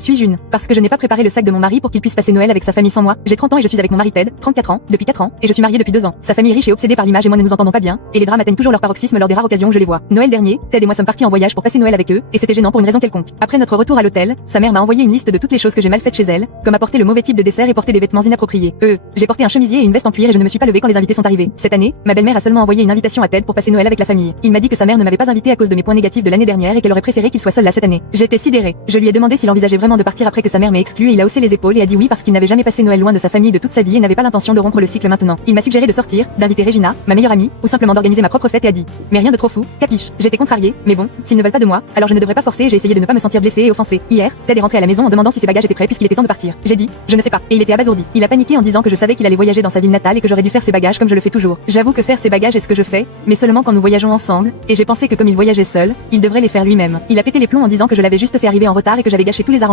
Suis-je une? Parce que je n'ai pas préparé le sac de mon mari pour qu'il puisse passer Noël avec sa famille sans moi. J'ai 30 ans et je suis avec mon mari Ted, 34 ans, depuis 4 ans, et je suis mariée depuis 2 ans. Sa famille est riche et obsédée par l'image et moi ne nous entendons pas bien, et les drames atteignent toujours leur paroxysme lors des rares occasions où je les vois. Noël dernier, Ted et moi sommes partis en voyage pour passer Noël avec eux, et c'était gênant pour une raison quelconque. Après notre retour à l'hôtel, sa mère m'a envoyé une liste de toutes les choses que j'ai mal faites chez elle, comme apporter le mauvais type de dessert et porter des vêtements inappropriés. J'ai porté un chemisier et une veste en cuir et je ne me suis pas levée quand les invités sont arrivés. Cette année, ma belle-mère a seulement envoyé une invitation à Ted pour passer Noël avec la famille. Il m'a dit que sa mère ne m'avait pas invité à cause de mes points négatifs de l'année dernière et qu'elle aurait préféré qu'il soit seul là cette année. J'étais sidérée. Je lui ai demandé s'il envisageait vraiment de partir après que sa mère m'ait exclu et il a haussé les épaules et a dit oui parce qu'il n'avait jamais passé Noël loin de sa famille de toute sa vie et n'avait pas l'intention de rompre le cycle maintenant. Il m'a suggéré de sortir, d'inviter Regina, ma meilleure amie, ou simplement d'organiser ma propre fête et a dit mais rien de trop fou, capiche. J'étais contrariée, mais bon, s'ils ne veulent pas de moi, alors je ne devrais pas forcer et j'ai essayé de ne pas me sentir blessée et offensée. Hier, Ted est rentré à la maison en demandant si ses bagages étaient prêts puisqu'il était temps de partir. J'ai dit je ne sais pas et il était abasourdi. Il a paniqué en disant que je savais qu'il allait voyager dans sa ville natale et que j'aurais dû faire ses bagages comme je le fais toujours. J'avoue que faire ses bagages est ce que je fais, mais seulement quand nous voyageons ensemble, et j'ai pensé que comme il voyageait seul, il devrait les faire lui-même. Il a pété les plombs en disant que je l'avais juste fait arriver en retard et que j'avais gâché tous les arrangements.